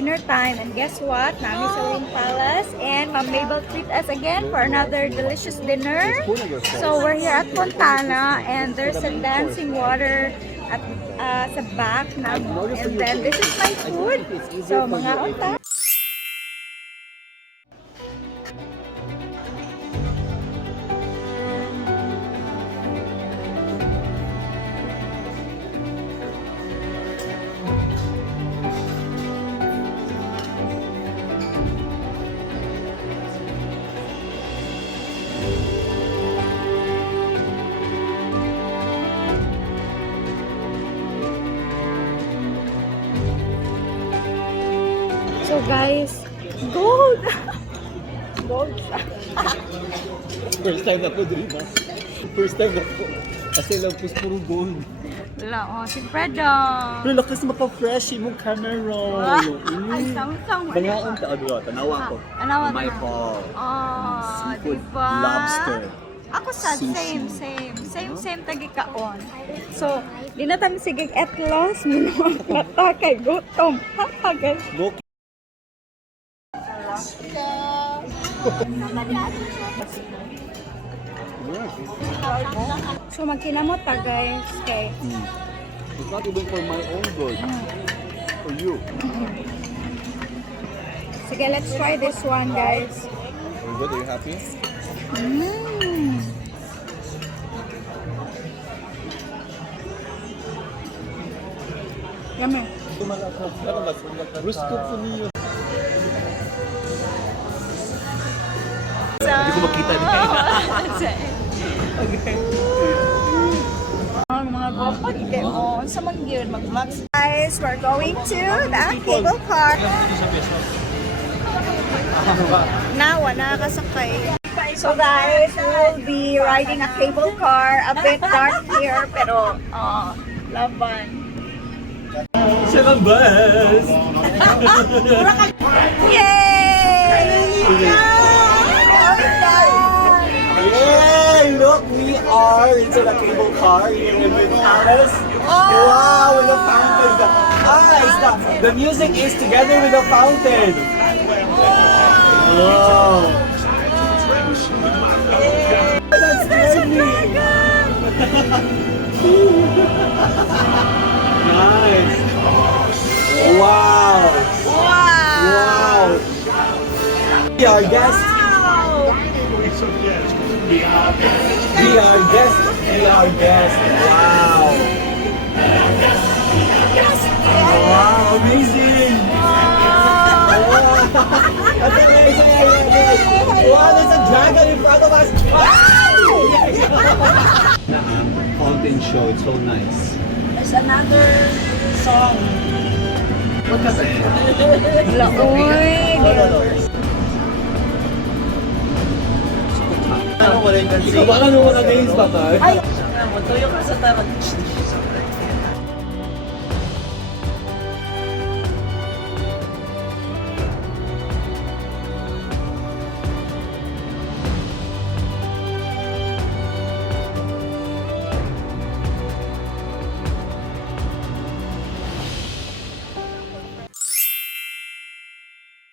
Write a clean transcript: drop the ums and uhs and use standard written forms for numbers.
dinner time. And guess what? Nami sa Wynn Palace. And Ma'am Mabel treat us again for another delicious dinner. So we're here at Fontana and there's a dancing water at sa back na. And then this is my food. So mga unta. So guys, gold! Gold siya. First time ako din ba? First time ako. Kasi lang po puro gold. Wala, si Fredo. Pero lakas mapa-fresh yung camera. Ay, samsang. Bangaon ta adro, tanawa ko. Tanawa My na. fall. Seafood, Diba? lobster. Ako sad, Sushi. same tagi kaon. So, di na tayo sigig at last mo na kay gutom. Guys. Look. So magkinamot ta guys kay It's not even for my own good. For you. sige, let's try this one guys. Are you good? Are you happy? Yummy. Gusto po niyo. Hindi ko makita niya. Ang mga gopod kay on sa mag-gear mag-vlogs. Guys, we're going to the cable car. Now, wala kasakay. So guys, we'll be riding a cable car. A bit dark here, pero laban. Siya ang best! Yay! Yay! Look, we are into the cable car here in the palace. Wow, with the fountain. The music is together with the fountain. Wow. That's lovely. Nice. Wow. Wow. We are guests. We are guests. Wow. Wow, amazing. Wow, there's a dragon in front of us. Fountain show, it's so nice. There's another song. What is it? Ikaw ba rin? Ikaw ba ka nung mga games ba ka? Ay! Matuyo ka sa tarot.